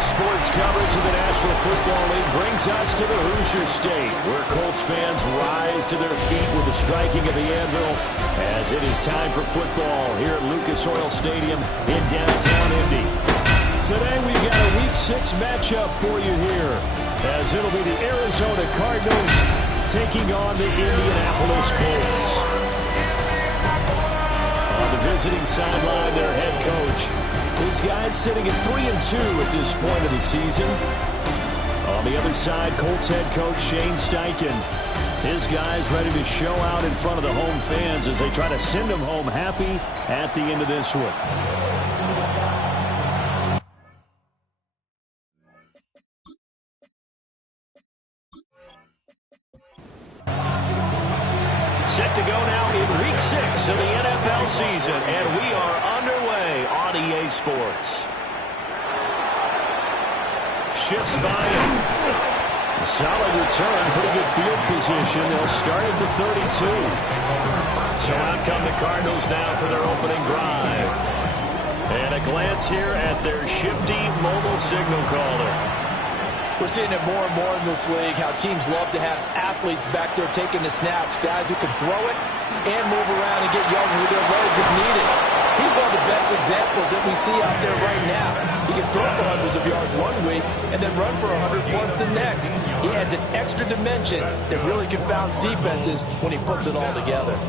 Sports coverage of the National Football League brings us to the Hoosier State, where Colts fans rise to their feet with the striking of the anvil as it is time for football here at Lucas Oil Stadium in downtown Indy. Today we've got a Week 6 matchup for you here, as it'll be the Arizona Cardinals taking on the Indianapolis Colts. On the visiting sideline, their head coach. These guys sitting at 3-2 at this point of the season. On the other side, Colts head coach Shane Steichen. His guys ready to show out in front of the home fans as they try to send them home happy at the end of this one. Set to go now in Week 6 of the NFL season, and we are underway on EA Sports. Shifts by him. A solid return, pretty good field position. They'll start at the 32. So out come the Cardinals now for their opening drive. And a glance here at their shifty mobile signal caller. We're seeing it more and more in this league, how teams love to have athletes back there taking the snaps, guys who can throw it and move around and get yards with their legs if needed. He's one of the best examples that we see out there right now. He can throw for hundreds of yards one week and then run for 100 plus the next. He adds an extra dimension that really confounds defenses when he puts it all together.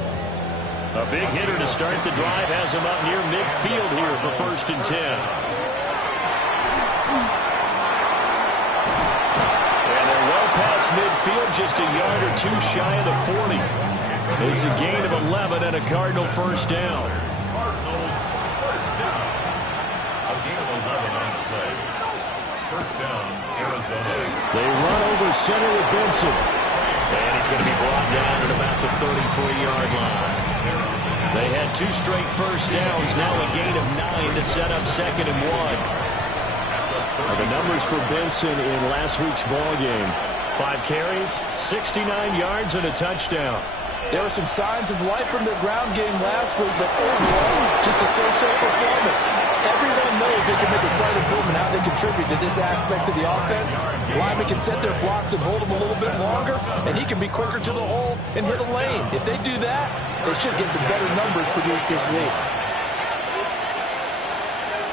A big hitter to start the drive has him up near midfield here for 1st and 10. Midfield just a yard or two shy of the 40. It's a gain of 11 and a Cardinal first down. Cardinals first down. A gain of 11 on the play. First down, Arizona. They run over center with Benson. And he's going to be brought down at about the 33-yard line. They had 2 straight first downs, now a gain of 9 to set up 2nd and 1. The numbers for Benson in last week's ball game. 5 carries, 69 yards, and a touchdown. There were some signs of life from their ground game last week, but overall, just a so-so performance. Everyone knows they can make a slight improvement how they contribute to this aspect of the offense. Linemen can set their blocks and hold them a little bit longer, and he can be quicker to the hole and hit a lane. If they do that, they should get some better numbers produced this week.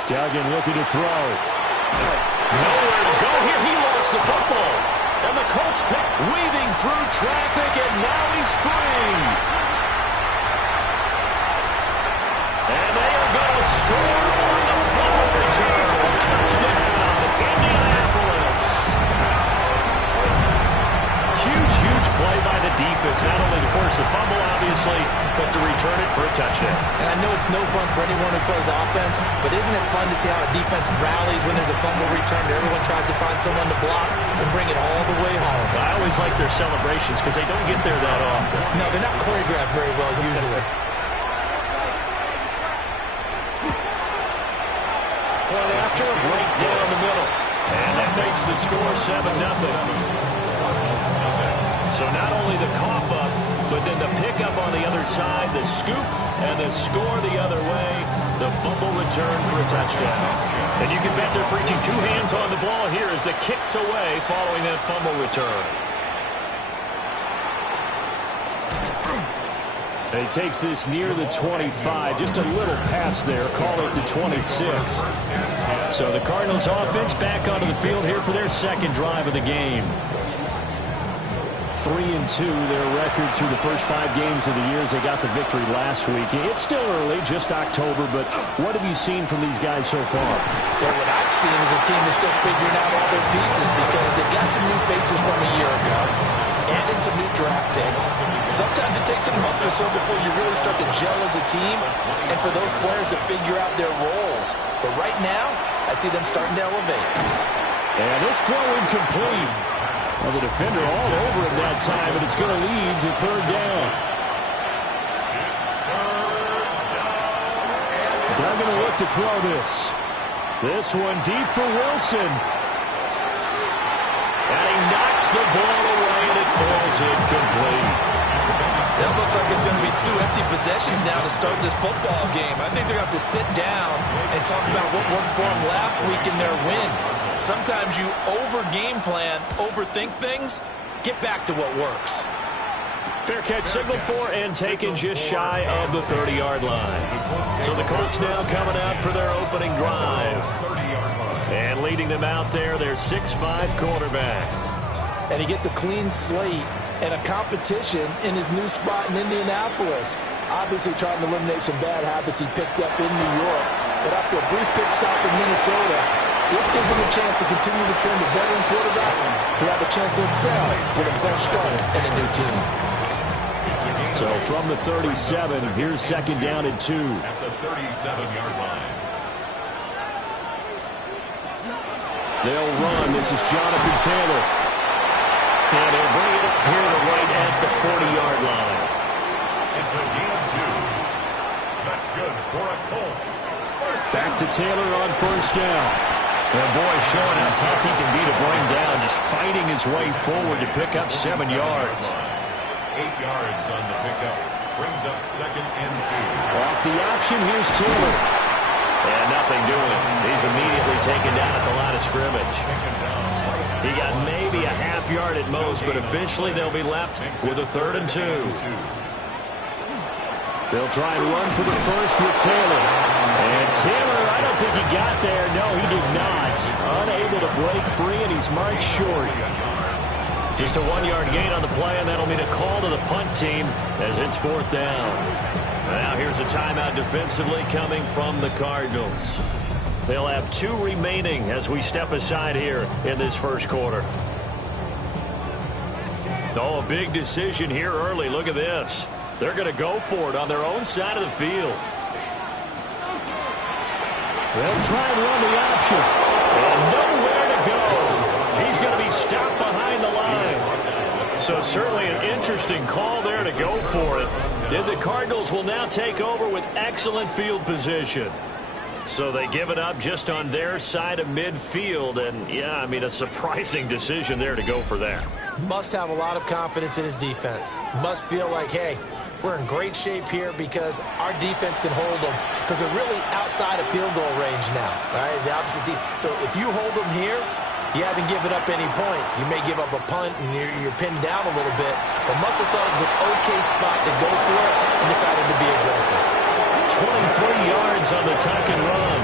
Duggan looking to throw. Nowhere to go here. He lost the football. And the Colts pick weaving through traffic, and now he's free. And they are going to score on the fumble return. Touchdown, Indianapolis. Huge play by the defense, not only to force the fumble, obviously, but to return it for a touchdown. And I know it's no fun for anyone who plays offense, but isn't it fun to see how a defense rallies when there's a fumble return? Everyone tries to find someone to block and bring it all the way home. I always like their celebrations because they don't get there that often. No, they're not choreographed very well usually. Point after, right down the middle. And that makes the score 7-0. So not only the cough up, but then the pickup on the other side, the scoop, and the score the other way, the fumble return for a touchdown. And you can bet they're preaching 2 hands on the ball here as the kick's away following that fumble return. And he takes this near the 25, just a little pass there, call it the 26. So the Cardinals offense back onto the field here for their 2nd drive of the game. 3-2, their record through the first 5 games of the year as they got the victory last week. It's still early, just October, but what have you seen from these guys so far? Well, what I've seen is a team that's still figuring out all their pieces because they've got some new faces from a year ago, adding some new draft picks. Sometimes it takes a month or so before you really start to gel as a team and for those players to figure out their roles. But right now, I see them starting to elevate. And this throw incomplete. Well, the defender all over him that time, and it's going to lead to 3rd down. Duggan will look to throw this. This one deep for Wilson. And he knocks the ball away, and it falls incomplete. That looks like it's going to be 2 empty possessions now to start this football game. I think they're going to have to sit down and talk about what worked for them last week in their win. Sometimes you over-game plan, overthink things. Get back to what works. Fair catch signal for and taken just shy of the 30-yard line. So the Colts now coming out for their opening drive. And leading them out there, their 6'5" quarterback. And he gets a clean slate and a competition in his new spot in Indianapolis. Obviously trying to eliminate some bad habits he picked up in New York. But after a brief pit stop in Minnesota, this gives him a chance to continue the trend of veteran quarterbacks who have a chance to excel with a fresh start and a new team. So from the 37, here's second down and 2. At the 37-yard line. They'll run. This is Jonathan Taylor. And they'll bring it up here to right at the 40-yard line. It's a gain of 2. That's good for a Colts. Back to Taylor on first down. And boy, showing how tough he can be to bring down, just fighting his way forward to pick up 7 yards. 8 yards on the pickup. Brings up second and 2. Off the option, here's Taylor. And nothing doing. He's immediately taken down at the line of scrimmage. He got maybe a half yard at most, but officially they'll be left with a 3rd and 2. They'll try and run for the first with Taylor. And Taylor, I don't think he got there. No, he did not. Unable to break free, and he's marked short. Just a 1-yard gain on the play, and that'll mean a call to the punt team as it's 4th down. Now here's a timeout defensively coming from the Cardinals. They'll have 2 remaining as we step aside here in this first quarter. Oh, a big decision here early. Look at this. They're going to go for it on their own side of the field. They'll try and run the option. And nowhere to go. He's going to be stopped behind the line. So certainly an interesting call there to go for it. And the Cardinals will now take over with excellent field position. So they give it up just on their side of midfield. And, yeah, I mean, a surprising decision there to go for that. Must have a lot of confidence in his defense. Must feel like, hey, we're in great shape here because our defense can hold them. Because they're really outside of field goal range now, right? The opposite team. So if you hold them here, you haven't given up any points. You may give up a punt and you're pinned down a little bit. But must have thought it was an okay spot to go for it and decided to be aggressive. 23 yards on the tuck and run.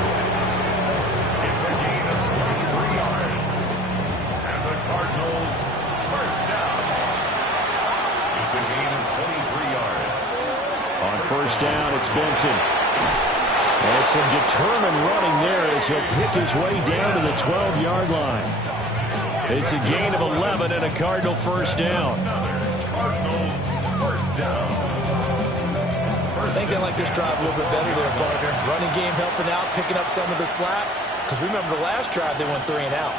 It's a gain of 23 yards. And the Cardinals first down. It's a gain of 23 yards. On first down, it's Benson. And some determined running there as he'll pick his way down to the 12-yard line. It's a gain of 11 and a Cardinal first down. Cardinals first down. I think they like this drive a little bit better there, partner. Running game helping out, picking up some of the slack. Because remember the last drive, they went 3 and out.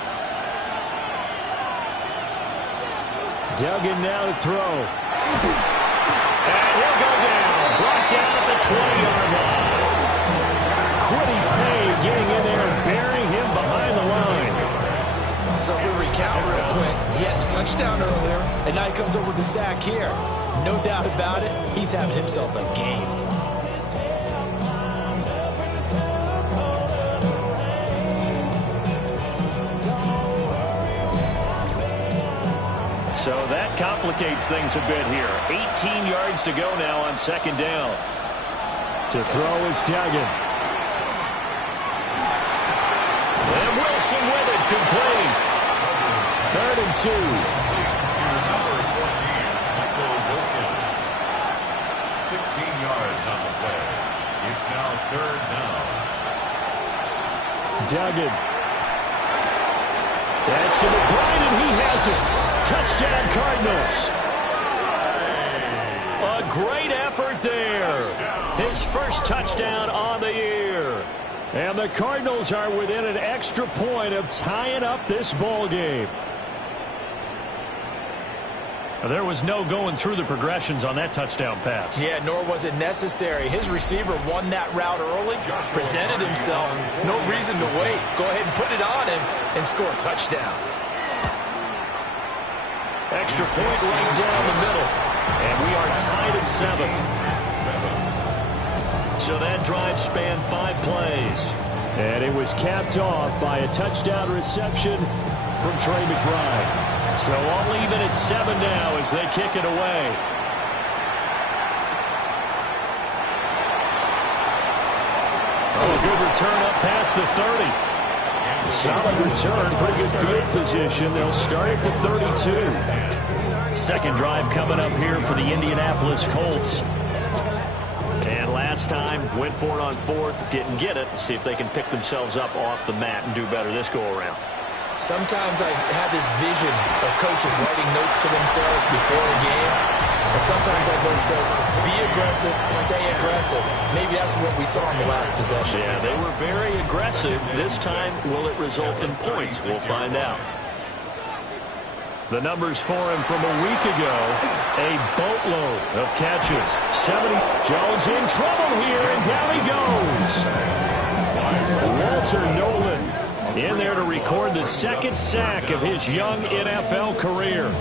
Duggan now to throw. And he'll go down. Brought down at the 20-yard line. Quiddy Pay getting in there and burying him behind the line. So we'll recount real quick. He had the touchdown earlier, and now he comes up with the sack here. No doubt about it, he's having himself a game. So that complicates things a bit here. 18 yards to go now on second down. To throw is Duggan. And Wilson with it, complete. 3rd and 2. Number 14, Michael Wilson. 16 yards on the play. It's now 3rd down. Duggan. That's to McBride, and he has it. Touchdown, Cardinals. A great effort there. His first touchdown on the year. And the Cardinals are within an extra point of tying up this ball game. There was no going through the progressions on that touchdown pass. Yeah, nor was it necessary. His receiver won that route early, presented himself. No reason to wait. Go ahead and put it on him and score a touchdown. Extra point right down the middle. And we are tied at 7. So that drive spanned 5 plays. And it was capped off by a touchdown reception from Trey McBride. So all even at 7 now as they kick it away. Oh, a good return up past the 30. Solid return, pretty good field position. They'll start at the 32. Second drive coming up here for the Indianapolis Colts. And last time, went for it on 4th, didn't get it. See if they can pick themselves up off the mat and do better this go-around. Sometimes I have this vision of coaches writing notes to themselves before a game. And sometimes that note says, be aggressive, stay aggressive. Maybe that's what we saw in the last possession. Yeah, they were very aggressive. This time, will it result in points? We'll find out. The numbers for him from a week ago, a boatload of catches. 70. Jones in trouble here, and down he goes. Walter Nolan in there to record the second sack of his young NFL career.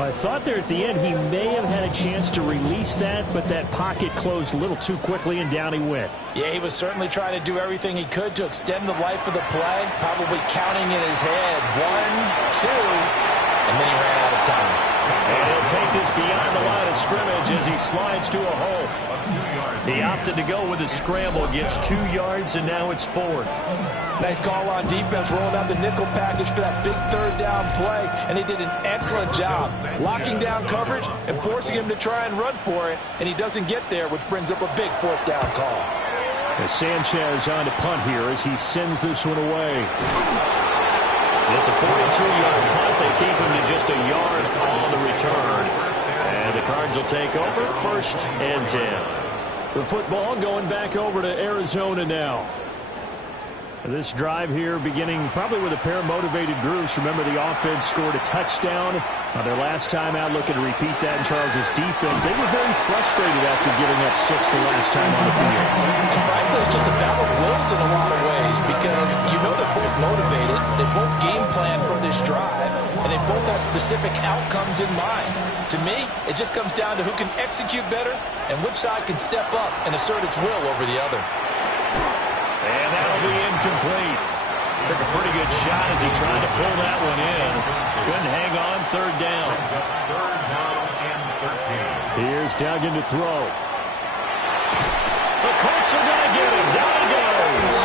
I thought there at the end he may have had a chance to release that, but that pocket closed a little too quickly, and down he went. Yeah, he was certainly trying to do everything he could to extend the life of the play, probably counting in his head. 1, 2... and then he ran out of time. And he'll take this beyond the line of scrimmage as he slides to a hole. He opted to go with a scramble, gets 2 yards, and now it's 4th. Nice call on defense, rolling out the nickel package for that big third down play, and he did an excellent job locking down coverage and forcing him to try and run for it, and he doesn't get there, which brings up a big 4th down call. As Sanchez on to punt here as he sends this one away. It's a 42-yard punt. They keep him to just a yard on the return. And the Cards will take over 1st and 10. The football going back over to Arizona now. This drive here beginning probably with a pair of motivated groups. Remember, the offense scored a touchdown on their last time out, looking to repeat that in Charles' defense. They were very frustrated after giving up 6 the last time on the field. And frankly, it's just a battle of wills in a lot of ways because you know they're both motivated. They both game plan for this drive, and they both have specific outcomes in mind. To me, it just comes down to who can execute better and which side can step up and assert its will over the other. And that'll be incomplete. Took a pretty good shot as he tried to pull that one in. Couldn't hang on 3rd down. 3rd down and 13. Here's Duggan to throw. The Colts are going to get him. Down he goes.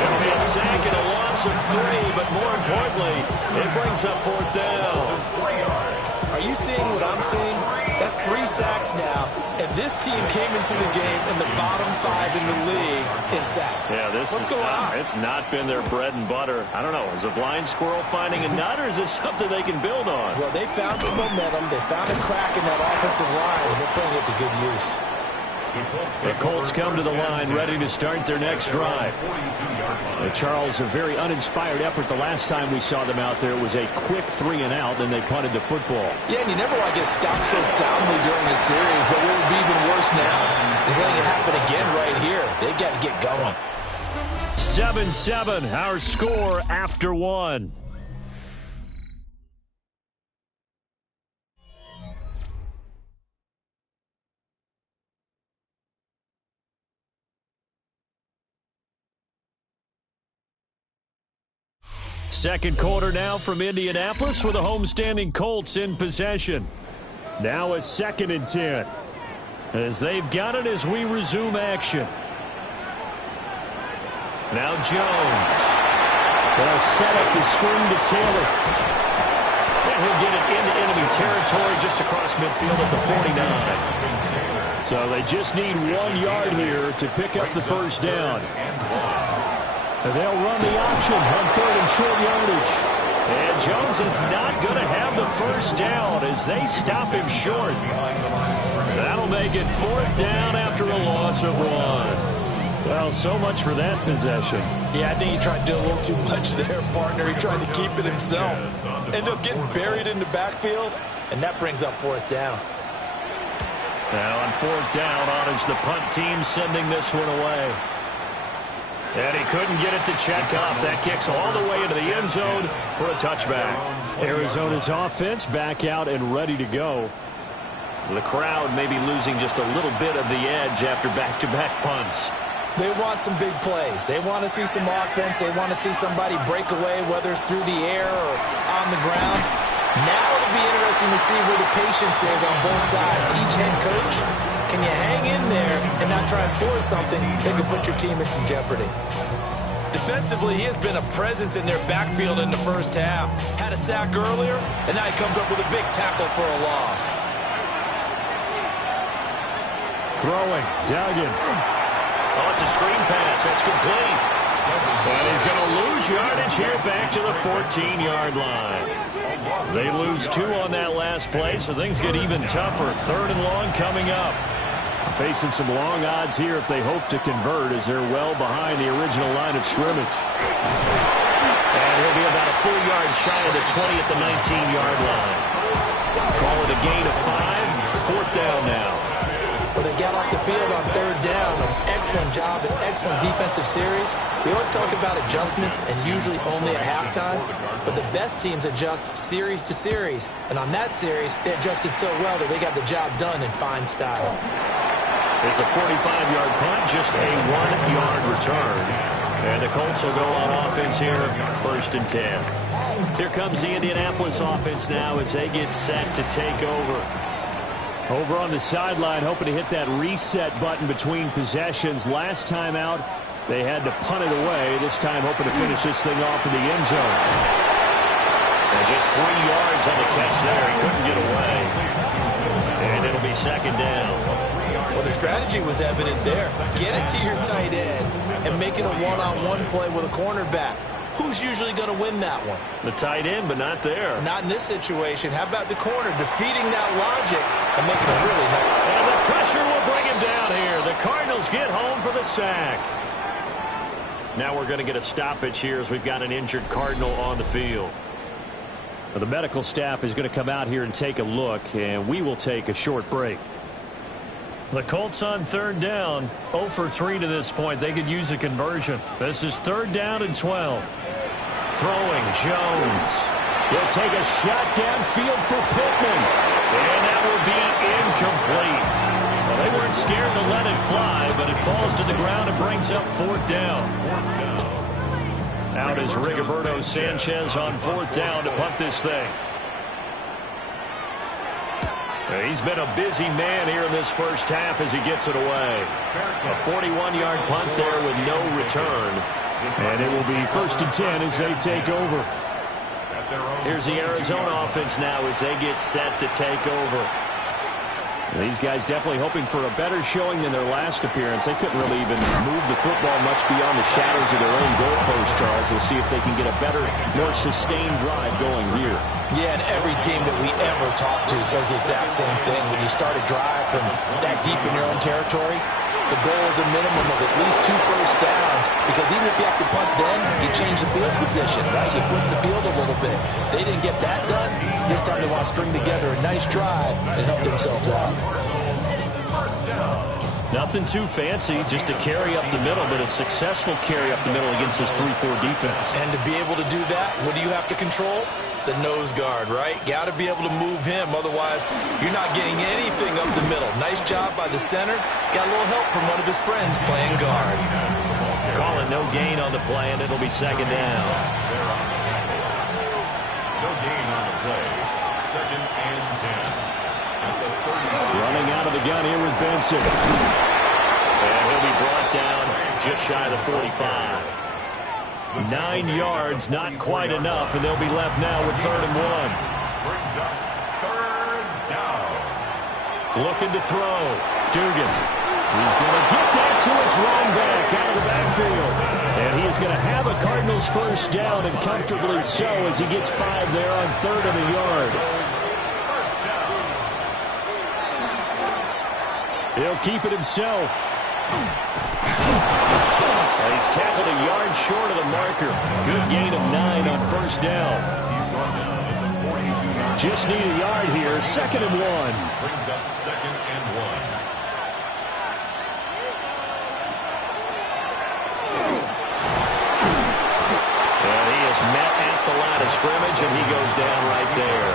It'll be a sack and a loss of 3, but more importantly, it brings up 4th down. Are you seeing what I'm seeing? That's 3 sacks now, and this team came into the game in the bottom 5 in the league in sacks. Yeah, What's going on? It's not been their bread and butter. I don't know. Is a blind squirrel finding a nut, or is this something they can build on? Well, they found some momentum. They found a crack in that offensive line, and they're putting it to good use. The Colts come to the line ready to start their next drive. Charles, a very uninspired effort the last time we saw them out there. It was a quick 3 and out, and they punted the football. Yeah, and you never want to get stopped so soundly during the series, but what would be even worse now is letting it happen again right here. They've got to get going. 7-7, our score after 1. Second quarter now from Indianapolis with the homestanding Colts in possession. Now a 2nd and 10. As they've got it as we resume action. Now Jones. They'll set up the screen to Taylor. And he'll get it into enemy territory just across midfield at the 49. So they just need 1 yard here to pick up the 1st down. And they'll run the option on 3rd and short yardage. And Jones is not going to have the 1st down as they stop him short. That'll make it 4th down after a loss of 1. Well, so much for that possession. Yeah, I think he tried to do a little too much there, partner. He tried to keep it himself. Ended up getting buried in the backfield, and that brings up 4th down. Now on 4th down, on is the punt team sending this one away. And he couldn't get it to check up. That kicks all the way into the end zone for a touchback. Arizona's offense back out and ready to go. The crowd may be losing just a little bit of the edge after back-to-back punts. They want some big plays. They want to see some offense. They want to see somebody break away, whether it's through the air or on the ground. Now it'll be interesting to see where the patience is on both sides. Each head coach, can you hang in there and not try and force something that could put your team in some jeopardy? Defensively, he has been a presence in their backfield in the first half. Had a sack earlier, and now he comes up with a big tackle for a loss. Throwing, Duggan. Oh, it's a screen pass. That's complete. But he's going to lose yardage here back to the 14-yard line. They lose 2 on that last play, so things get even tougher. 3rd and long coming up. Facing some long odds here if they hope to convert, as they're well behind the original line of scrimmage. And he'll be about a full yard shy of the 20 at the 19-yard line. Call it a gain of 5. 4th down now. Well, they got off the field on 3rd down. An excellent job, an excellent defensive series. We always talk about adjustments and usually only at halftime, but the best teams adjust series to series. And on that series, they adjusted so well that they got the job done in fine style. It's a 45-yard punt, just a 1-yard return. And the Colts will go on offense here, 1st and 10. Here comes the Indianapolis offense now as they get set to take over. Over on the sideline, hoping to hit that reset button between possessions. Last time out, they had to punt it away. This time hoping to finish this thing off in the end zone. And just 3 yards on the catch there. He couldn't get away. And it'll be 2nd down. Well, the strategy was evident there. Get it to your tight end and make it a one-on-one play with a cornerback. Who's usually going to win that one? The tight end, but not there. Not in this situation. How about the corner defeating that logic and making a really nice... And the pressure will bring him down here. The Cardinals get home for the sack. Now we're going to get a stoppage here as we've got an injured Cardinal on the field. Well, the medical staff is going to come out here and take a look, and we will take a short break. The Colts on 3rd down, 0 for 3 to this point. They could use a conversion. This is 3rd down and 12. Throwing, Jones. He'll take a shot downfield for Pittman. And that will be incomplete. Well, they weren't scared to let it fly, but it falls to the ground and brings up 4th down. Out is Rigoberto Sanchez on 4th down to punt this thing. He's been a busy man here in this first half as he gets it away. A 41-yard punt there with no return. And it will be 1st and 10 as they take over. Here's the Arizona offense now as they get set to take over. These guys definitely hoping for a better showing than their last appearance. They couldn't really even move the football much beyond the shadows of their own goalpost, Charles. We'll see if they can get a better, more sustained drive going here. Yeah, and every team that we ever talk to says the exact same thing. When you start a drive from that deep in your own territory, the goal is a minimum of at least 2 first downs, because even if you have to punt then, you change the field position, right? You flip the field a little bit. They didn't get that done. This time they want to string together a nice drive and help themselves out. Nothing too fancy, just a carry up the middle, but a successful carry up the middle against this 3-4 defense. And to be able to do that, what do you have to control? The nose guard, right? Got to be able to move him. Otherwise, you're not getting anything up the middle. Nice job by the center. Got a little help from one of his friends playing guard. Calling no gain on the play, and it'll be 2nd down. No gain on the play. 2nd and 10. Running out of the gun here with Benson. And he'll be brought down just shy of the 45. 9 yards, not quite enough, and they'll be left now with 3rd and 1. Brings up 3rd down. Looking to throw. Dugan. He's going to get that to his running back out of the backfield. And he is going to have a Cardinals 1st down, and comfortably so, as he gets 5 there on 3rd and a yard. He'll keep it himself. He's tackled a yard short of the marker. Good gain of 9 on 1st down. Just need a yard here. 2nd and 1. Brings up 2nd and 1. And he is met at the line of scrimmage, and he goes down right there.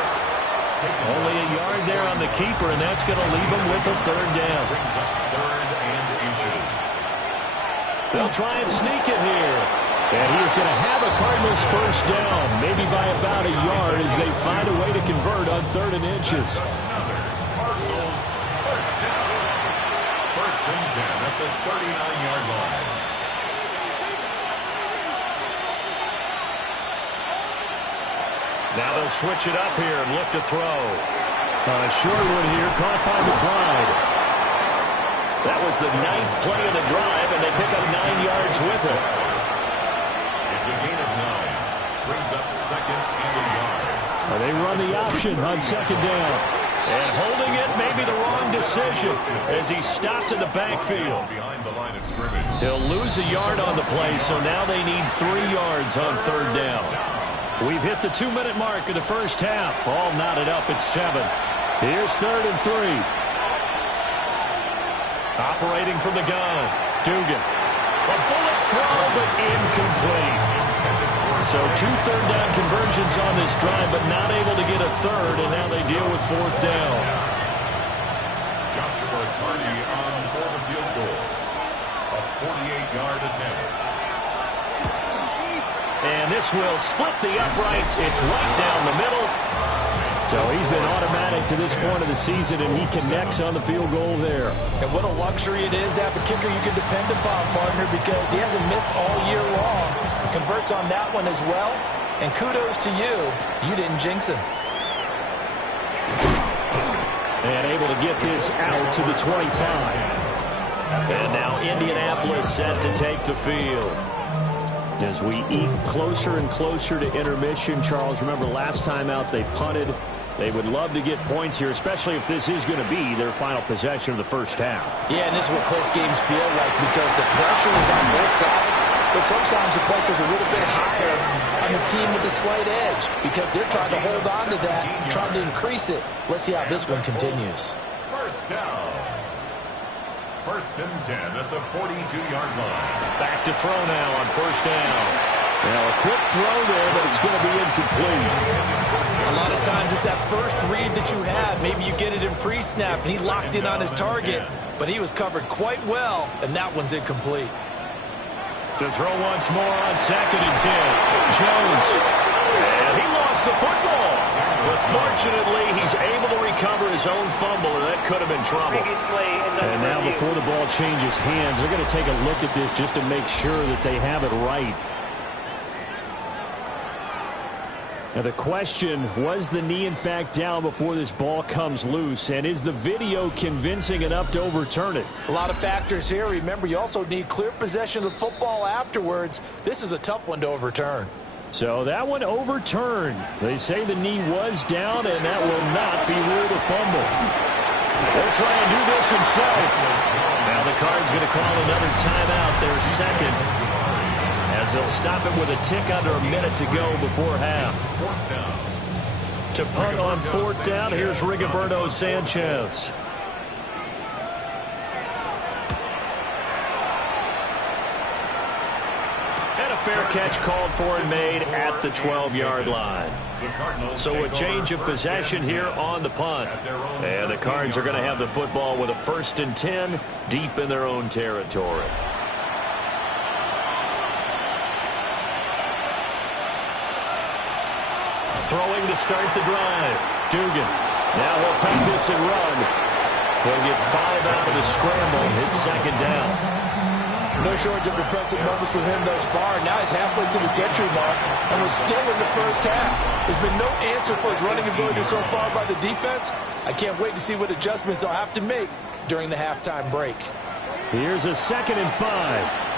Only a yard there on the keeper, and that's going to leave him with a 3rd down. Brings up 3rd and inches. They'll try and sneak it here. And he is going to have a Cardinals first down, maybe by about a yard as they find a way to convert on 3rd and inches. Cardinals first down. 1st and 10 at the 39-yard line. Now they'll switch it up here and look to throw. A short one here, caught by McBride. That was the 9th play of the drive, and they pick up 9 yards with it. It's a gain of 9. Brings up 2nd and a yard. They run the option on 2nd down. And holding it may be the wrong decision as he stopped in the backfield. Behind the line of scrimmage. He'll lose a yard on the play, so now they need 3 yards on 3rd down. We've hit the 2-minute mark of the first half. All knotted up at 7. Here's 3rd and 3. Operating from the gun. Dugan. A bullet throw, but incomplete. So 2 third-down conversions on this drive, but not able to get a third, and now they deal with 4th down. Joshua Carney on for the field goal. A 48-yard attempt. And this will split the uprights. It's right down the middle. So he's been automatic to this point of the season, and he connects on the field goal there. And what a luxury it is to have a kicker you can depend upon, partner, because he hasn't missed all year long. Converts on that one as well. And kudos to you. You didn't jinx him. And able to get this out to the 25. And now Indianapolis set to take the field. As we eat closer and closer to intermission, Charles, remember last time out they punted. They would love to get points here, especially if this is going to be their final possession of the first half. Yeah, and this is what close games feel like because the pressure is on both sides, but sometimes the pressure is a little bit higher on the team with the slight edge because they're trying to hold on to that, trying to increase it. Let's see how this one continues. First down. 1st and 10 at the 42-yard line. Back to throw now on 1st down. Now a quick throw there, but it's going to be incomplete. A lot of times it's that first read that you have. Maybe you get it in pre-snap, and he locked in on his target, but he was covered quite well, and that one's incomplete. To throw once more on 2nd and 10. Jones. And he lost the football. But fortunately, he's able to recover his own fumble, and that could have been trouble. And now before the ball changes hands, they're going to take a look at this just to make sure that they have it right. Now the question, was the knee in fact down before this ball comes loose? And is the video convincing enough to overturn it? A lot of factors here. Remember, you also need clear possession of the football afterwards. This is a tough one to overturn. So that one overturned. They say the knee was down, and that will not be ruled a fumble. They'll try and do this himself. Now the Card's going to call another timeout, their second, as they'll stop it with a tick under a minute to go before half. To punt on 4th down, here's Rigoberto Sanchez. And a fair catch called for and made at the 12-yard line. So a change of possession here on the punt. And the Cards are going to have the football with a 1st and 10 deep in their own territory. Throwing to start the drive. Dugan. Now he'll take this and run. He'll get 5 out of the scramble. It's 2nd down. No shortage of impressive moments from him thus far. Now he's halfway to the century mark, and we're still in the first half. There's been no answer for his running ability so far by the defense. I can't wait to see what adjustments they'll have to make during the halftime break. Here's a 2nd and 5.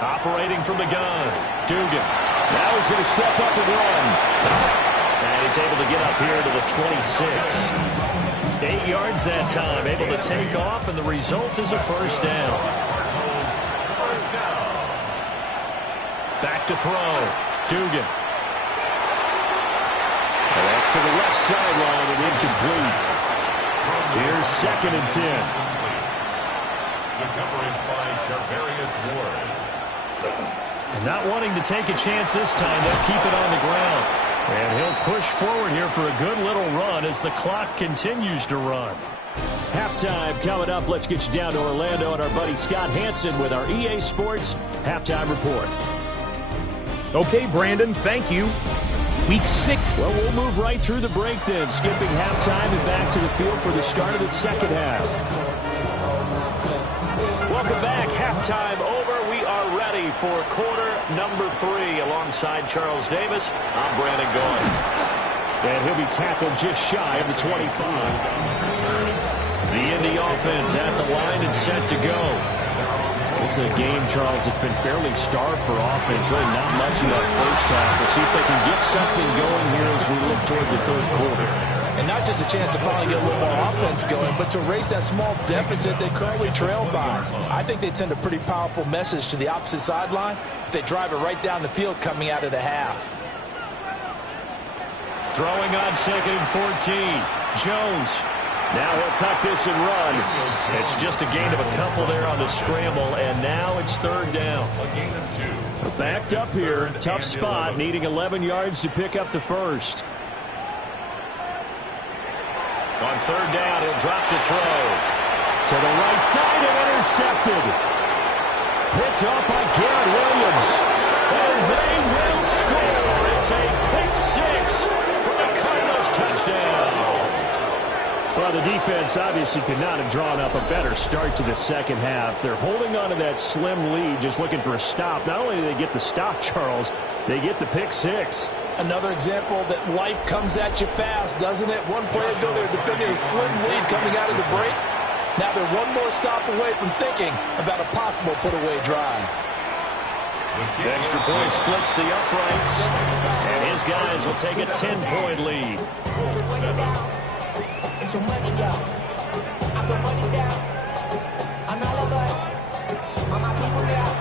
Operating from the gun. Dugan. Now he's going to step up and run. And he's able to get up here to the 26. 8 yards that time. Able to take off, and the result is a 1st down. Back to throw. Dugan. And that's to the left sideline and incomplete. Here's 2nd and 10. The coverage by Charvarius Ward. Not wanting to take a chance this time, they'll keep it on the ground. And he'll push forward here for a good little run as the clock continues to run. Halftime coming up. Let's get you down to Orlando and our buddy Scott Hansen with our EA Sports Halftime Report. Okay, Brandon, thank you. Week 6. Well, we'll move right through the break then, skipping halftime and back to the field for the start of the second half. Welcome back. Halftime over. We are ready for quarter number 3 alongside Charles Davis. I'm Brandon Gaudin. And he'll be tackled just shy of the 25. The Indy offense at the line and set to go. This is a game, Charles, that's been fairly starved for offense. Really not much in that first half. We'll see if they can get something going here as we look toward the third quarter. And not just a chance to finally get a little more offense going, but to erase that small deficit they currently trailed by. I think they'd send a pretty powerful message to the opposite sideline if they drive it right down the field coming out of the half. Throwing on 2nd and 14. Jones. Now he'll tuck this and run. It's just a gain of a couple there on the scramble, and now it's third down. We're backed up here. Tough spot, needing 11 yards to pick up the first. On third down, he'll drop to throw. To the right side and intercepted. Picked off by Garrett Williams. And they will score. It's a pick 6 for the Cardinals touchdown. Well, the defense obviously could not have drawn up a better start to the second half. They're holding on to that slim lead, just looking for a stop. Not only do they get the stop, Charles, they get the pick 6. Another example that life comes at you fast, doesn't it? One play ago, they were defending a slim lead coming out of the break. Now they're one more stop away from thinking about a possible put-away drive. The extra point splits the uprights, and his guys will take a 10-point lead.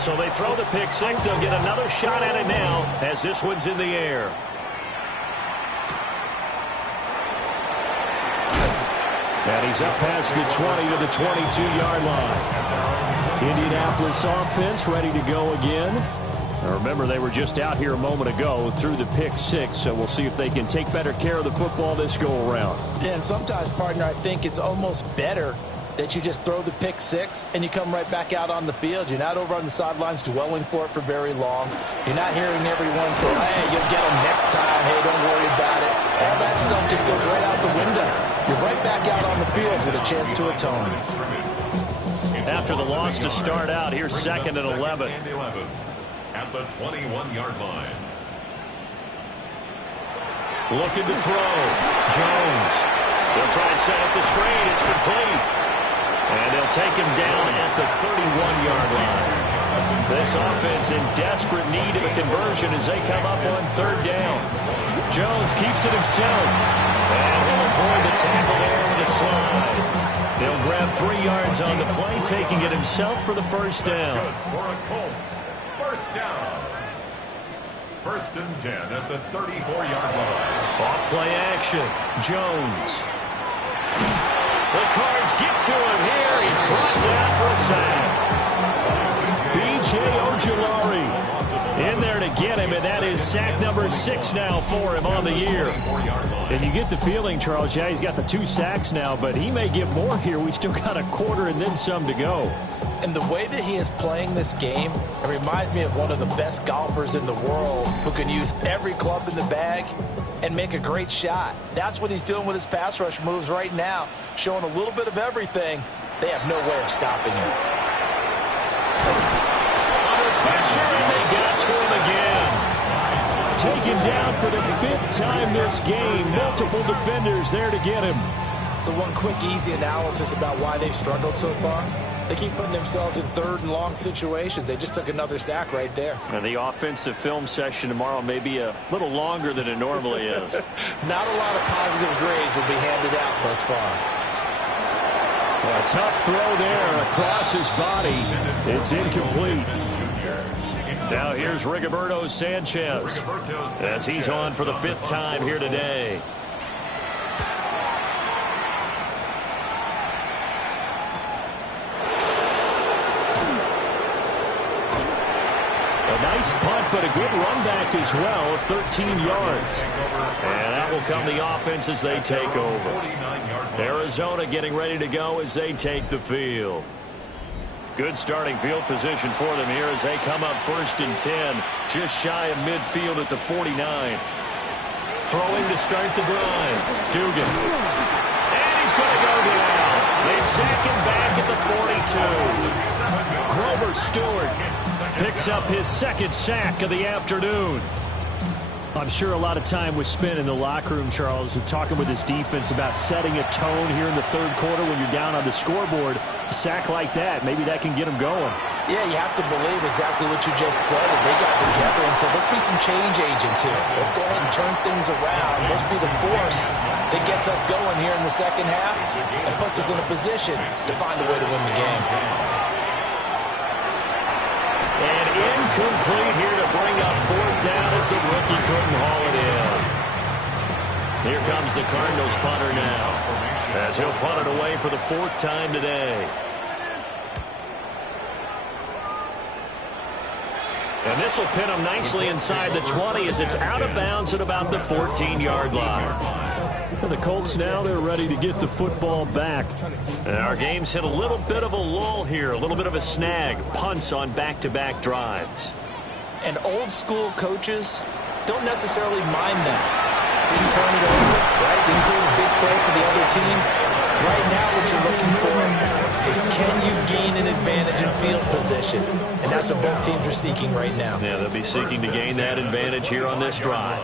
So they throw the pick 6. They'll get another shot at it now as this one's in the air. And he's up past the 20 to the 22-yard line. Indianapolis offense ready to go again. Now remember, they were just out here a moment ago through the pick 6, so we'll see if they can take better care of the football this go-around. Yeah, and sometimes, partner, I think it's almost better that you just throw the pick 6 and you come right back out on the field. You're not over on the sidelines dwelling for it for very long. You're not hearing everyone say, hey, you'll get them next time. Hey, don't worry about it. All that stuff just goes right out the window. You're right back out on the field with a chance to atone. After the loss to start out, here's 2nd and 11. At the 21-yard line. Looking to throw. Jones. They'll try and set up the screen. It's complete. And they'll take him down at the 31-yard line. This offense in desperate need of a conversion as they come up on third down. Jones keeps it himself. And he'll avoid the tackle there with a slide. They'll grab 3 yards on the play, taking it himself for the first down. For a Colts first down. 1st and 10 at the 34-yard line. Off play action. Jones. The Cards get to him here. He's brought down for a sack. B.J. Ojulari in there to get him, and that is sack number 6 now for him on the year. And you get the feeling, Charles, yeah, he's got the 2 sacks now, but he may get more here. We still got a quarter and then some to go. And the way that he is playing this game, it reminds me of one of the best golfers in the world who can use every club in the bag and make a great shot. That's what he's doing with his pass rush moves right now, showing a little bit of everything. They have no way of stopping him. Under pressure, and they got to him again. Taken down for the 5th time this game. Multiple defenders there to get him. So one quick, easy analysis about why they've struggled so far. They keep putting themselves in 3rd and long situations. They just took another sack right there. And the offensive film session tomorrow may be a little longer than it normally is. Not a lot of positive grades will be handed out thus far. A tough throw there across his body. It's incomplete. Now here's Rigoberto Sanchez as he's on for the 5th time here today. Nice punt but a good run back as well, 13 yards. And that will come the offense as they take over. Arizona getting ready to go as they take the field. Good starting field position for them here as they come up 1st and 10, just shy of midfield at the 49. Throwing to start the drive. Dugan. And he's going to go down. They sack him back at the 42. Grover Stewart picks up his 2nd sack of the afternoon. I'm sure a lot of time was spent in the locker room, Charles, talking with his defense about setting a tone here in the 3rd quarter when you're down on the scoreboard. A sack like that, maybe that can get them going. Yeah, you have to believe exactly what you just said. They got together and said, let's be some change agents here. Let's go ahead and turn things around. Let's be the force that gets us going here in the 2nd half and puts us in a position to find a way to win the game. And incomplete here to bring up 4th down as the rookie couldn't haul it in. Here comes the Cardinals punter now, as he'll punt it away for the 4th time today. And this will pin him nicely inside the 20 as it's out of bounds at about the 14-yard line. And the Colts now, they're ready to get the football back. And our game's hit a little bit of a lull here, a little bit of a snag. Punts on back-to-back drives. And old-school coaches don't necessarily mind that. Didn't turn it over, right? Didn't create a big play for the other team. Right now what you're looking for is can you gain an advantage in field position? And that's what both teams are seeking right now. Yeah, they'll be seeking to gain that advantage here on this drive.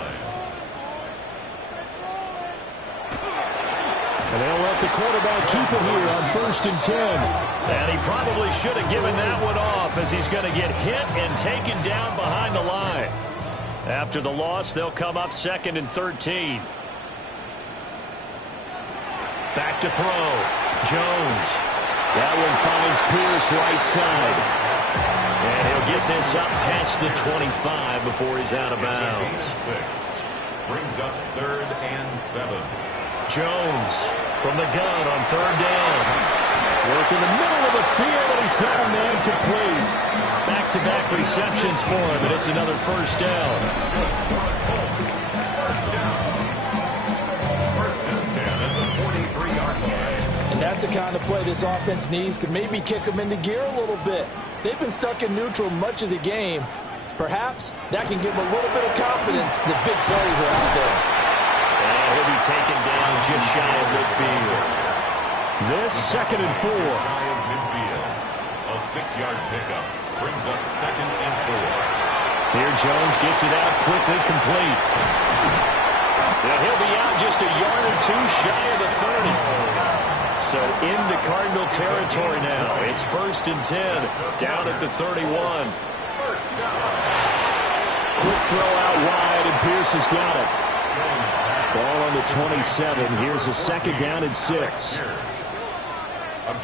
And they'll let the quarterback keep it here on 1st and 10. And he probably should have given that one off as he's going to get hit and taken down behind the line. After the loss, they'll come up 2nd and 13. Back to throw. Jones. That one finds Pierce right side. And he'll get this up past the 25 before he's out of bounds. Brings up 3rd and 7. Jones from the gun on 3rd down. Work in the middle of the field, and he's got a man complete. Back-to-back receptions for him, and it's another 1st down. 1st and 10 at the 43-yard line. And that's the kind of play this offense needs to maybe kick them into gear a little bit. They've been stuck in neutral much of the game. Perhaps that can give them a little bit of confidence that big plays are out there. And he'll be taken down just shy of midfield. This 2nd and 4. Shy of midfield. A 6-yard pickup brings up 2nd and 4. Here Jones gets it out quickly, complete. Now he'll be out just a yard or 2 shy of the 30. So into Cardinal territory now. It's 1st and 10, down at the 31. Quick throw out wide, and Pierce has got it. Ball on the 27. Here's a 2nd down and 6. A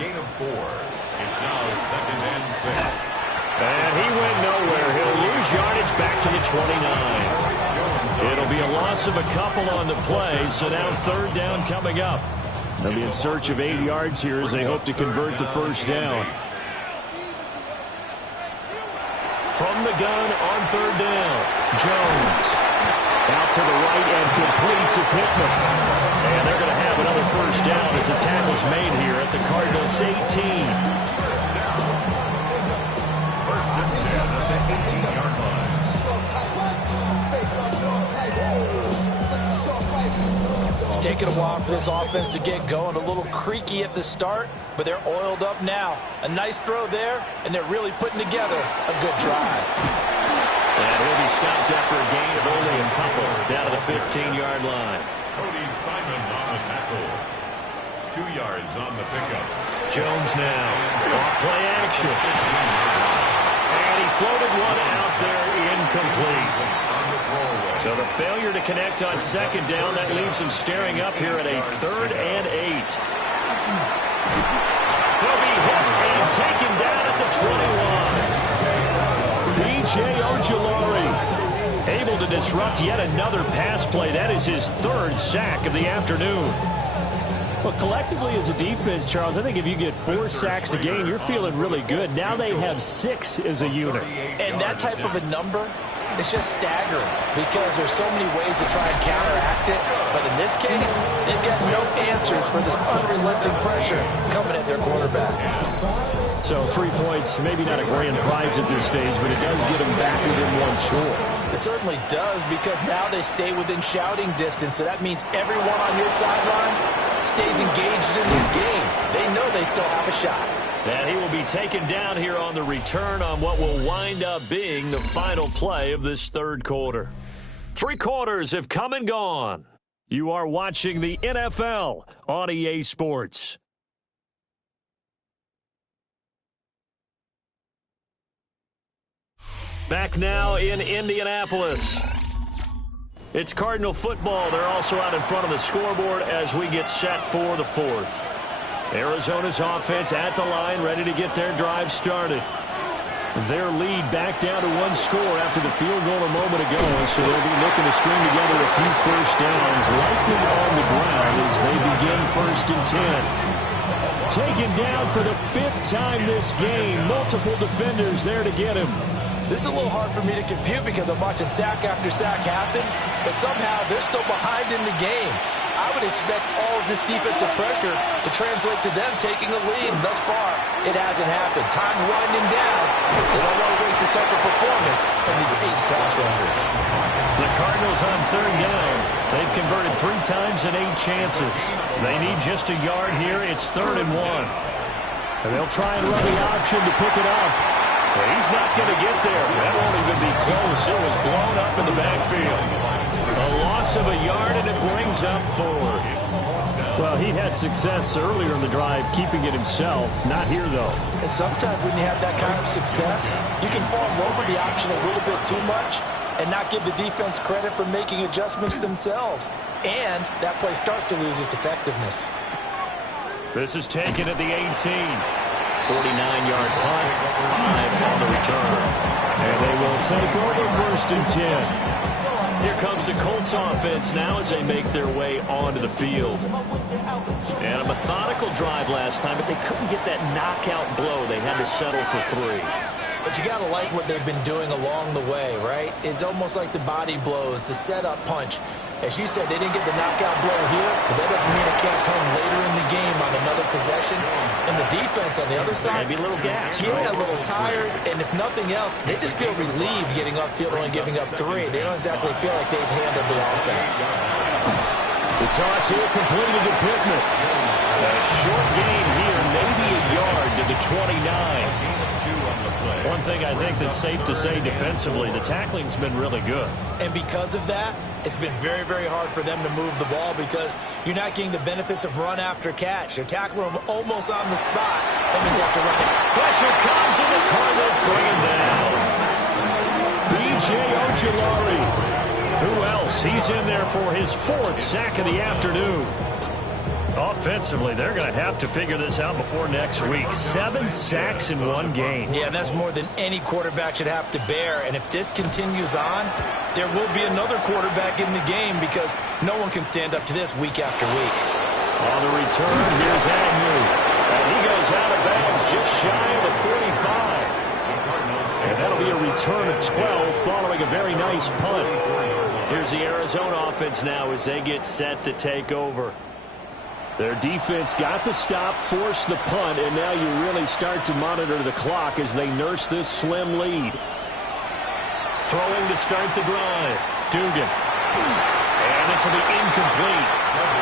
gain of 4. It's now 2nd and 6. And he went nowhere. He'll lose yardage back to the 29. It'll be a loss of a couple on the play, so now 3rd down coming up. They'll be in search of 8 yards here as they hope to convert the 1st down. From the gun on 3rd down, Jones. Out to the right and complete to Pittman. And they're going to have another 1st down as the tackle's made here at the Cardinals 18. 1st down. 1st and 10 at the 18-yard line. It's taken a while for this offense to get going. A little creaky at the start, but they're oiled up now. A nice throw there, and they're really putting together a good drive. And he'll be stopped after a gain of only a couple down to the 15-yard line. Cody Simon on the tackle. 2 yards on the pickup. Jones now. Off play action. And he floated one out there incomplete. So the failure to connect on 2nd down, that leaves him staring up here at a 3rd and 8. He'll be hit and taken down at the 21. B.J. Ojulari able to disrupt yet another pass play. That is his 3rd sack of the afternoon. Well, collectively as a defense, Charles, I think if you get 4 sacks a game, you're feeling really good. Now they have 6 as a unit. And that type of a number It's just staggering because there's so many ways to try and counteract it. But in this case, they've got no answers for this unrelenting pressure coming at their quarterback. So 3 points, maybe not a grand prize at this stage, but it does get them back within one score. It certainly does, because now they stay within shouting distance. So that means everyone on your sideline stays engaged in this game. They know they still have a shot. And he will be taken down here on the return on what will wind up being the final play of this third quarter. 3 quarters have come and gone. You are watching the NFL on EA Sports. Back now in Indianapolis. It's Cardinal football. They're also out in front of the scoreboard as we get set for the fourth. Arizona's offense at the line, ready to get their drive started. Their lead back down to 1 score after the field goal a moment ago, so they'll be looking to string together a few first downs, likely on the ground as they begin 1st and 10. Taken down for the 5th time this game. Multiple defenders there to get him. This is a little hard for me to compute because I'm watching sack after sack happen, but somehow they're still behind in the game. I would expect all of this defensive pressure to translate to them taking a lead. Thus far, it hasn't happened. Time's winding down. They don't want to waste this type of performance from these ace pass rushers. The Cardinals on 3rd down. They've converted 3 times in 8 chances. They need just a yard here. It's 3rd and 1. And they'll try and run the option to pick it up. Well, he's not going to get there. That won't even be close. It was blown up in the backfield. A loss of a yard, and it brings up 4th. Well, he had success earlier in the drive keeping it himself. Not here, though. And sometimes when you have that kind of success, you can fall in love with the option a little bit too much and not give the defense credit for making adjustments themselves. And that play starts to lose its effectiveness. This is taken at the 18. 49-yard punt, 5 on the return. And they will take over 1st and 10. Here comes the Colts offense now as they make their way onto the field. And a methodical drive last time, but they couldn't get that knockout blow. They had to settle for 3. But you got to like what they've been doing along the way, right? It's almost like the body blows, the setup punch. As you said, they didn't get the knockout blow here, but that doesn't mean it can't come later in the game on another possession. And the defense on the other side, maybe a little gas. Yeah, right? A little tired. And if nothing else, they just feel relieved getting upfield only giving up 3. They don't exactly feel like they've handled the offense. The toss here completed to Pittman. A short gain here, maybe a yard to the 29. One thing I think that's safe to say defensively, the tackling's been really good. And because of that, it's been very, very hard for them to move the ball because you're not getting the benefits of run after catch. They're tackling them almost on the spot. That means they have to run it. Pressure comes and the Cardinals bring him down. B.J. Ojulari. Who else? He's in there for his 4th sack of the afternoon. Offensively, they're going to have to figure this out before next week. 7 sacks in 1 game. Yeah, and that's more than any quarterback should have to bear. And if this continues on, there will be another quarterback in the game because no one can stand up to this week after week. On the return, here's Agnew. And he goes out of bounds just shy of the 45. And that'll be a return of 12 following a very nice punt. Here's the Arizona offense now as they get set to take over. Their defense got the stop, forced the punt, and now you really start to monitor the clock as they nurse this slim lead. Throwing to start the drive. Dugan. And this will be incomplete.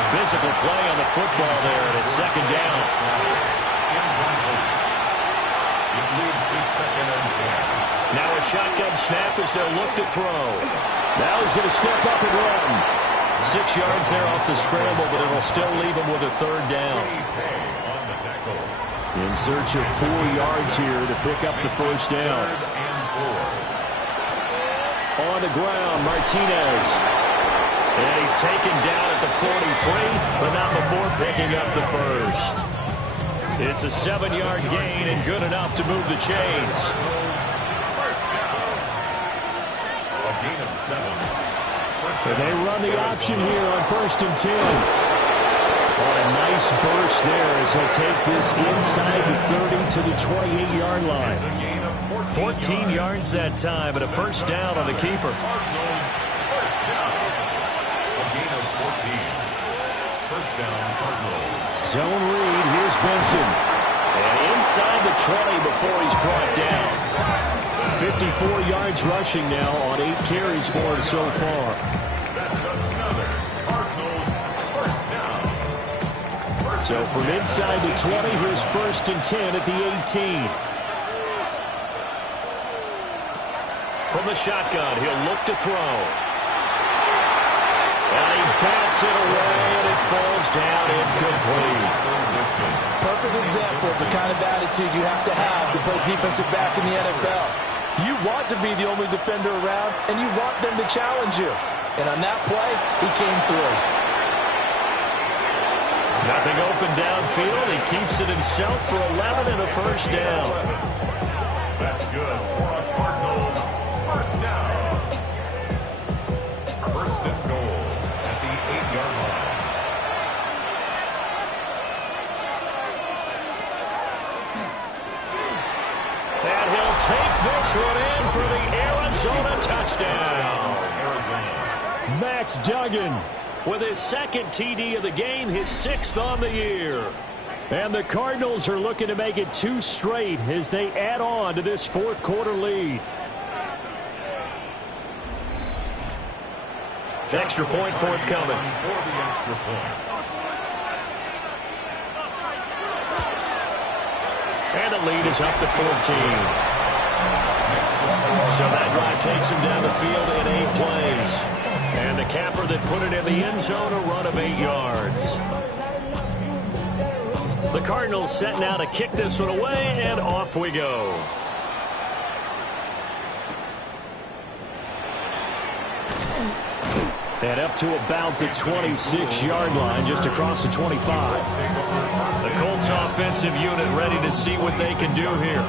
Physical play on the football there, and it's 2nd down. It leads to 2nd and 10. Now a shotgun snap as they'll look to throw. Now he's going to step up and run. 6 yards there off the scramble, but it'll still leave him with a 3rd down. In search of 4 yards here to pick up the 1st down. On the ground, Martinez. And he's taken down at the 43, but not before picking up the 1st. It's a 7-yard gain and good enough to move the chains. First down. A gain of 7. And they run the option here on 1st and 10. Oh, a nice burst there as he'll take this inside the 30 to the 28-yard line. 14 yards that time, and a first down on the keeper. Cardinals, first down. A gain of 14. First down, Cardinals. Zone read. Here's Benson. And inside the 20 before he's brought down. 54 yards rushing now on 8 carries for him so far. That's another Cardinals first down. So from inside the 20, here's first and 10 at the 18. From the shotgun, he'll look to throw. And he bats it away, and it falls down incomplete. Perfect example of the kind of attitude you have to play defensive back in the NFL. You want to be the only defender around, and you want them to challenge you. And on that play, he came through. Nothing open downfield. He keeps it himself for 11 and a first down. That's good for a Cardinals first down. First and goal at the 8-yard line. And he'll take this one in for the Arizona touchdown. Max Duggan With his second TD of the game, his 6th on the year. And the Cardinals are looking to make it 2 straight as they add on to this 4th quarter lead. Extra point forthcoming. For the extra point. And the lead is up to 14. So that drive takes him down the field in 8 plays. And the capper that put it in the end zone, a run of 8 yards. The Cardinals set now to kick this one away, and off we go. And up to about the 26-yard line, just across the 25. The Colts offensive unit ready to see what they can do here.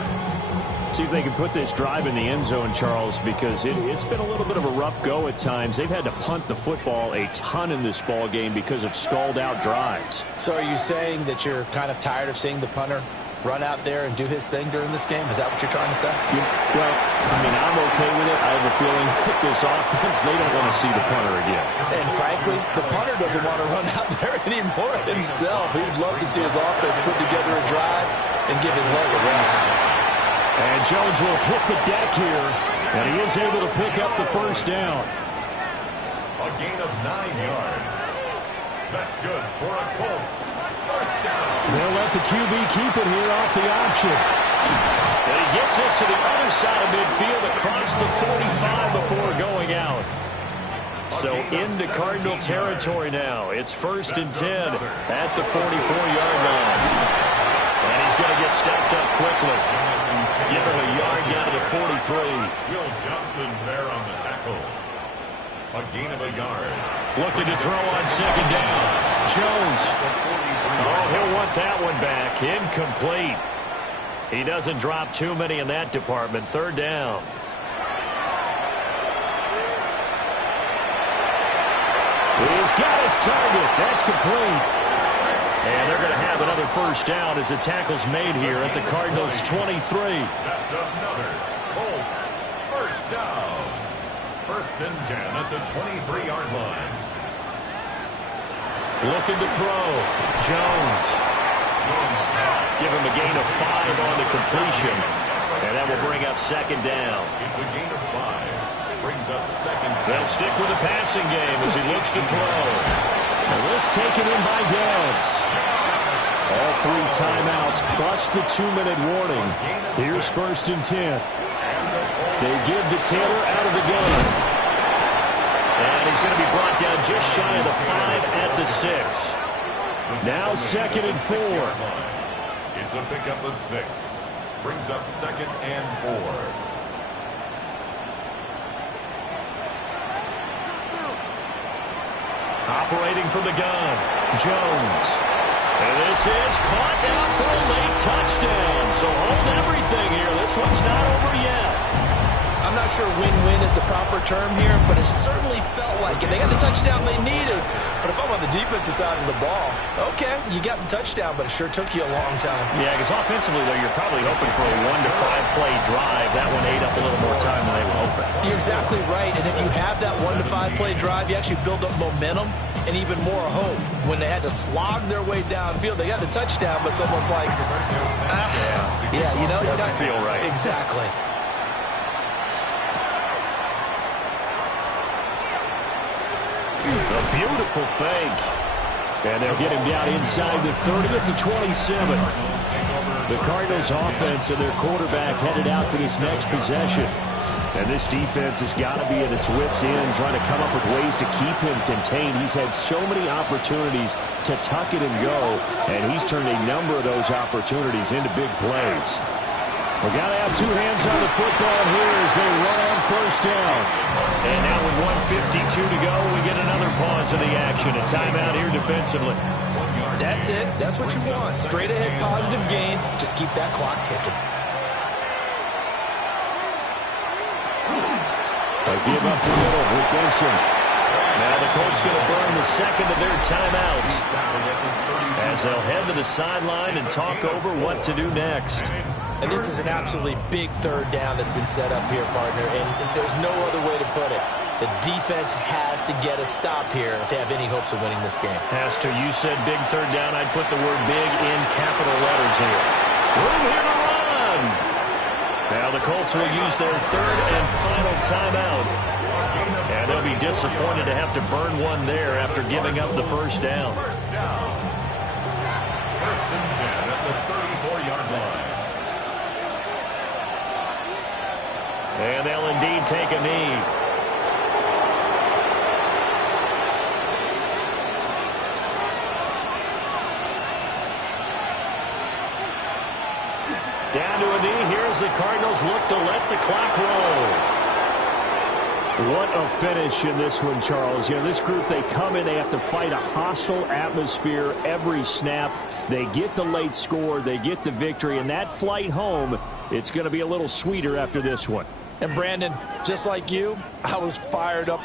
See if they can put this drive in the end zone, Charles, because it's been a little bit of a rough go at times. They've had to punt the football a ton in this ball game because of stalled-out drives. So are you saying that you're kind of tired of seeing the punter run out there and do his thing during this game? Is that what you're trying to say? Well, I mean, I'm okay with it. I have a feeling that this offense, they don't want to see the punter again. And frankly, the punter doesn't want to run out there anymore himself. He'd love to see his offense put together a drive and give his leg a rest. And Jones will hit the deck here, and he is able to pick up the first down. A gain of 9 yards. That's good for a Colts first down. They'll let the QB keep it here off the option. And he gets us to the other side of midfield across the 45 before going out. So into Cardinal territory now. It's first and 10 at the 44-yard line. And he's going to get stopped up quickly. Give him a yard down to the 43. Will Johnson there on the tackle. A gain of a yard. Looking to throw on second down. Jones. Oh, he'll want that one back. Incomplete. He doesn't drop too many in that department. Third down. He's got his target. That's complete. And they're going to have another first down as the tackle's made here at the Cardinals' 23. That's another Colts first down. First and 10 at the 23-yard line. Looking to throw. Jones. Give him a gain of 5 on the completion. And that will bring up second down. It's a gain of 5. Brings up second down. They'll stick with the passing game as he looks to throw. And this taken in by Downs. All 3 timeouts plus the 2-minute warning. Here's first and 10. They give to Taylor out of the gun. And he's going to be brought down just shy of the 5 at the 6. Now second and 4. It's a pickup of 6. Brings up second and 4. Operating from the gun, Jones. And this is caught down for a late touchdown. So hold everything here. This one's not over yet. I'm not sure win-win is the proper term here, but it certainly felt like it. They got to touchdown they needed. But if I'm on the defensive side of the ball, okay, you got the touchdown, but it sure took you a long time. Yeah, because offensively, though, you're probably hoping for a 1 to 5 play drive. That one ate up a little more time than they were hoping. You're exactly right. And if you have that 1 to 5 play drive, you actually build up momentum and even more hope. When they had to slog their way downfield, they got the touchdown, but it's almost like, yeah, you know, it doesn't feel right. Exactly. A beautiful fake. And they'll get him down inside the 30 to 27. The Cardinals offense and their quarterback headed out for this next possession. And this defense has got to be at its wits' end, trying to come up with ways to keep him contained. He's had so many opportunities to tuck it and go, and he's turned a number of those opportunities into big plays. We've got to have two hands on the football here as they run on first down. And now with 1:52 to go, we get another pause in the action. A timeout here defensively. That's it. That's what you want. Straight ahead positive gain. Just keep that clock ticking. They give up the middle with Benson. Now the Colts going to burn the second of their timeouts as they'll head to the sideline and talk over what to do next. And this is an absolutely big third down that's been set up here, partner, and there's no other way to put it. The defense has to get a stop here if they have any hopes of winning this game. Has to. You said big third down. I'd put the word big in capital letters here. Room here to run. Now the Colts will use their third and final timeout. And they'll be disappointed to have to burn one there after giving up the first down. First and 10 at the 34-yard line. And they'll indeed take a knee. Down to a knee. Here's the Cardinals look to let the clock roll. What a finish in this one, Charles. You know, this group, they come in, they have to fight a hostile atmosphere every snap. They get the late score, they get the victory, and that flight home, it's going to be a little sweeter after this one. And Brandon, just like you, I was fired up.